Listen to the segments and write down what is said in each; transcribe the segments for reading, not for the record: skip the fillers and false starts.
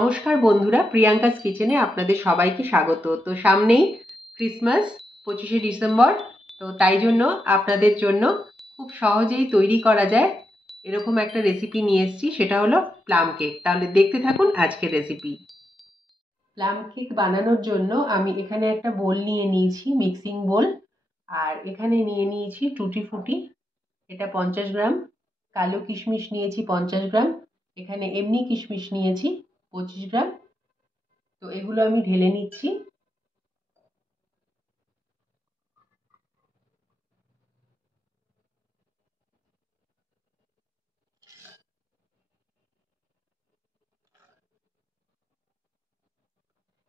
নমস্কার বন্ধুরা, প্রিয়াঙ্কাস কিচেনে আপনাদের সবাইকে স্বাগত। তো সামনেই ক্রিসমাস, 25শে ডিসেম্বর। তো তাই জন্য আপনাদের জন্য খুব সহজেই তৈরি করা যায় এরকম একটা রেসিপি নিয়ে এসেছি, সেটা হলো প্লাম কেক। তাহলে দেখতে থাকুন আজকের রেসিপি। প্লাম কেক বানানোর জন্য আমি এখানে একটা বোল নিয়ে নিয়েছি, মিক্সিং বোল। আর এখানে নিয়ে নিয়েছি টুটি ফুটি, এটা 50 গ্রাম। কালো কিশমিশ নিয়েছি 50 গ্রাম। এখানে এমনি কিশমিশ নিয়েছি 25 গ্রাম। তো এগুলো আমি ঢেলে নিচ্ছি।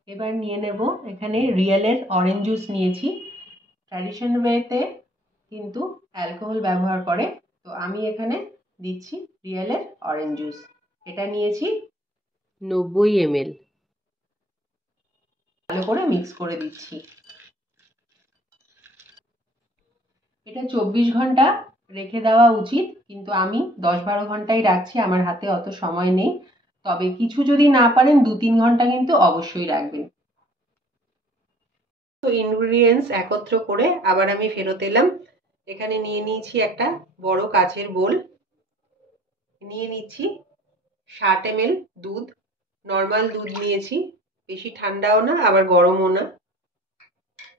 এবার নিয়ে নেব এখানে রিয়েলের অরেঞ্জ জুস নিয়েছি। ট্র্যাডিশনাল ওয়েতে কিন্তু অ্যালকোহল ব্যবহার করে, তো আমি এখানে দিচ্ছি রিয়েলের অরেঞ্জ জুস। এটা নিয়েছি 90 ml। ভালো করে মিক্স করে দিচ্ছি। এটা 24 ঘন্টা রেখে দেওয়া উচিত, কিন্তু আমি 10-12 ঘন্টাই রাখছি, আমার হাতে অত সময় নেই। তবে কিছু যদি না পারেন 2-3 ঘন্টা কিন্তু অবশ্যই রাখবেন। তো ইনগ্রিডিয়েন্টস একত্র করে আবার আমি ফেরত এলাম। এখানে নিয়ে নিয়েছি একটা বড় কাচের বোল, নিয়ে নিচ্ছি 60 ml দুধ। নর্মাল দুধ নিয়েছি, বেশি ঠান্ডাও না আবার গরমও না।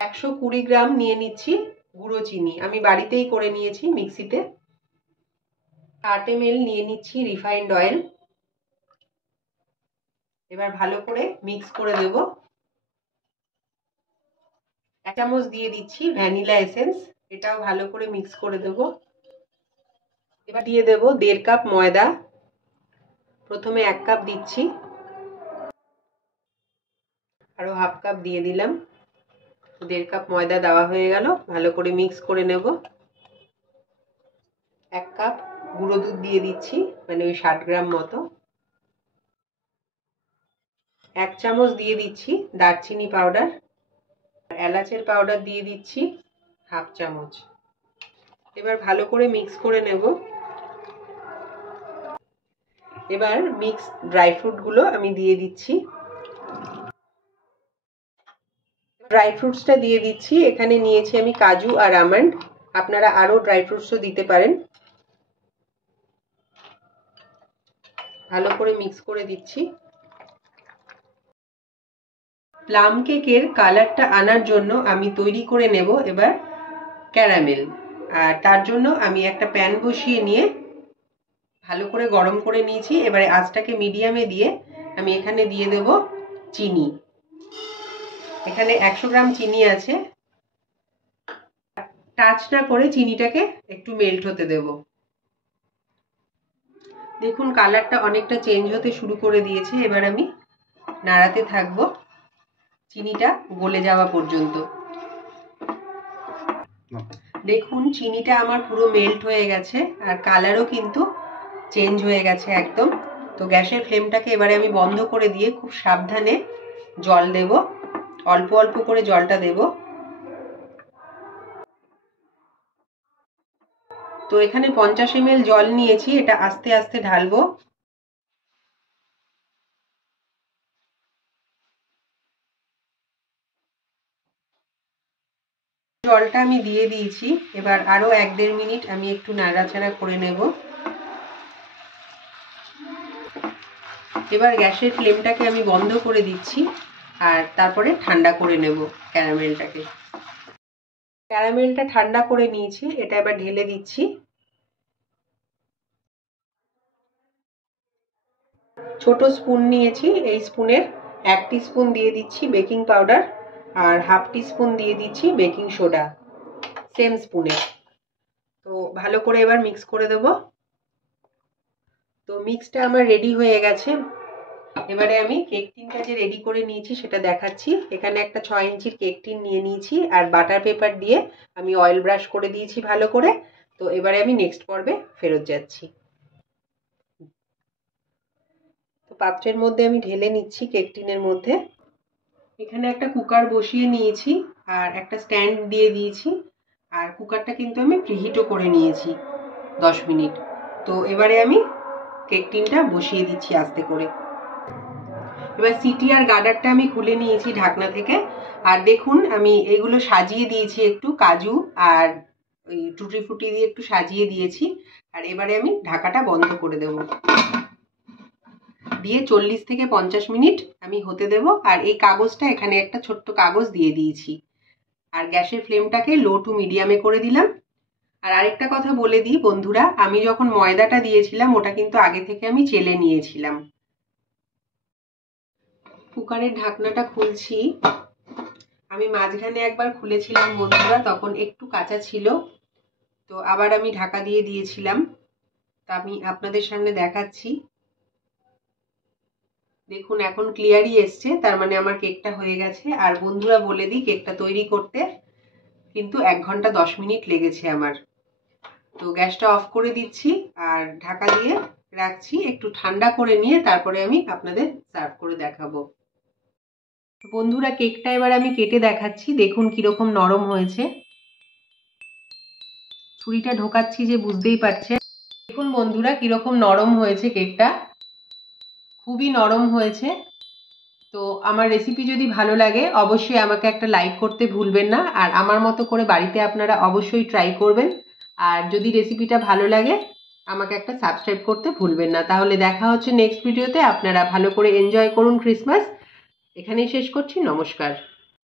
120 গ্রাম নিয়ে নিচ্ছি গুঁড়ো চিনি, আমি বাড়িতেই করে নিয়েছি মিক্সিতে। 60 ml নিয়ে নিচ্ছি রিফাইন্ড অয়েল। এবার ভালো করে মিক্স করে দেব। 1 চামচ দিয়ে দিচ্ছি ভ্যানিলা এসেন্স, এটাও ভালো করে মিক্স করে দেব। এবার দিয়ে দেব 1.5 কাপ ময়দা। প্রথমে 1 কাপ দিচ্ছি, আরো হাফ কাপ দিয়ে দিলাম। 1.5 কাপ ময়দা দেওয়া হয়ে গেল, ভালো করে মিক্স করে নেব। 1 কাপ গুঁড়ো দুধ দিয়ে দিচ্ছি, মানে ওই 60 গ্রাম মতো। 1 চামচ দিয়ে দিচ্ছি দারচিনি পাউডার। এলাচের পাউডার দিয়ে দিচ্ছি হাফ চামচ। এবার ভালো করে মিক্স করে নেব। এবার মিক্স ড্রাই ফ্রুটগুলো আমি দিয়ে দিচ্ছি। ড্রাই ফ্রুটসটা দিয়ে দিচ্ছি। এখানে নিয়েছি আমি কাজু আর আমন্ড, আপনারা আরো ড্রাই ফ্রুটসও দিতে পারেন। ভালো করে মিক্স করে দিচ্ছি। প্লাম কেকের কালারটা আনার জন্য আমি তৈরি করে নেব এবার ক্যারামেল। আর তার জন্য আমি একটা প্যান বসিয়ে নিয়ে ভালো করে গরম করে নিয়েছি। এবারে আঁচটাকে মিডিয়ামে দিয়ে আমি এখানে দিয়ে দেব চিনি। এখানে 100 গ্রাম চিনি আছে। টাচ না করে চিনিটাকে একটু মেল্ট হতে দেব। দেখুন কালারটা অনেকটা চেঞ্জ হতে শুরু করে দিয়েছে। এবার আমি নাড়াতে থাকবো চিনিটা গলে যাওয়া পর্যন্ত। দেখুন চিনিটা আমার পুরো মেল্ট হয়ে গেছে আর কালারও কিন্তু চেঞ্জ হয়ে গেছে একদম। তো গ্যাসের ফ্লেমটাকে এবারে আমি বন্ধ করে দিয়ে খুব সাবধানে জল দেব, অল্প অল্প করে জলটা দেব। তো এখানে 50 ml জল নিয়েছি, এটা আস্তে আস্তে ঢালবো। জলটা আমি দিয়ে দিয়েছি। এবার আরো 1-1.5 মিনিট আমি একটু নাড়াচাড়া করে নেব। এবার গ্যাসের ফ্লেমটাকে আমি বন্ধ করে দিচ্ছি আর তারপরে ঠান্ডা করে নেব ক্যারামেলটাকে। ক্যারামেলটা ঠান্ডা করে নিয়েছি, এটা এবার ঢেলে দিচ্ছি। ছোট স্পুন নিয়েছি, এই স্পুনের 1 টিস্পুন দিয়ে দিচ্ছি বেকিং পাউডার আর হাফ টিস্পুন দিয়ে দিচ্ছি বেকিং সোডা, সেম স্পুনে। তো ভালো করে এবার মিক্স করে দেব। তো মিক্সটা আমার রেডি হয়ে গেছে। এবারে আমি কেক টিনটা যে রেডি করে নিয়েছি সেটা দেখাচ্ছি। এখানে একটা 6 ইঞ্চির কেক টিন নিয়ে নিয়েছি আর বাটার পেপার দিয়ে আমি অয়েল ব্রাশ করে দিয়েছি ভালো করে। তো এবারে আমি নেক্সট পর্বে ফেরত যাচ্ছি। তো পাত্রের মধ্যে আমি ঢেলে নিচ্ছি কেক টিনের মধ্যে। এখানে একটা কুকার বসিয়ে নিয়েছি আর একটা স্ট্যান্ড দিয়ে দিয়েছি। আর কুকারটা কিন্তু আমি প্রিহিটও করে নিয়েছি 10 মিনিট। তো এবারে আমি কেক টিনটা বসিয়ে দিচ্ছি আস্তে করে। এবার সিটি আর গার্ডারটা আমি খুলে নিয়েছি ঢাকনা থেকে। আর দেখুন আমি এগুলো সাজিয়ে দিয়েছি, একটু কাজু আর ওই টুটি ফুটি দিয়ে একটু সাজিয়ে দিয়েছি। আর এবারে আমি ঢাকাটা বন্ধ করে দেব, দিয়ে 40 থেকে 50 মিনিট আমি হতে দেব। আর এই কাগজটা এখানে একটা ছোট্ট কাগজ দিয়ে দিয়েছি। আর গ্যাসের ফ্লেমটাকে লো টু মিডিয়ামে করে দিলাম। আর আরেকটা কথা বলে দিই বন্ধুরা, আমি যখন ময়দাটা দিয়েছিলাম ওটা কিন্তু আগে থেকে আমি চেলে নিয়েছিলাম। কুকারের ঢাকনাটা খুলছি। আমি মাঝখানে একবার খুলেছিলাম বন্ধুরা, তখন একটু কাঁচা ছিল, তো আবার আমি ঢাকা দিয়ে দিয়েছিলাম। তা আমি আপনাদের সামনে দেখাচ্ছি। দেখুন এখন ক্লিয়ারই এসছে, তার মানে আমার কেকটা হয়ে গেছে। আর বন্ধুরা বলে দিই, কেকটা তৈরি করতে কিন্তু 1 ঘন্টা 10 মিনিট লেগেছে আমার। তো গ্যাসটা অফ করে দিচ্ছি আর ঢাকা দিয়ে রাখছি, একটু ঠান্ডা করে নিয়ে তারপরে আমি আপনাদের সার্ভ করে দেখাবো। বন্ধুরা কেকটা এবার আমি কেটে দেখাচ্ছি, দেখুন কিরকম নরম হয়েছে। ছুরিটা ঢোকাচ্ছি যে বুঝতেই পারছেন। দেখুন বন্ধুরা কিরকম নরম হয়েছে কেকটা, খুবই নরম হয়েছে। তো আমার রেসিপি যদি ভালো লাগে অবশ্যই আমাকে একটা লাইক করতে ভুলবেন না। আর আমার মতো করে বাড়িতে আপনারা অবশ্যই ট্রাই করবেন। আর যদি রেসিপিটা ভালো লাগে আমাকে একটা সাবস্ক্রাইব করতে ভুলবেন না। তাহলে দেখা হচ্ছে নেক্সট ভিডিওতে। আপনারা ভালো করে এনজয় করুন ক্রিসমাস। এখানেই শেষ করছি, নমস্কার।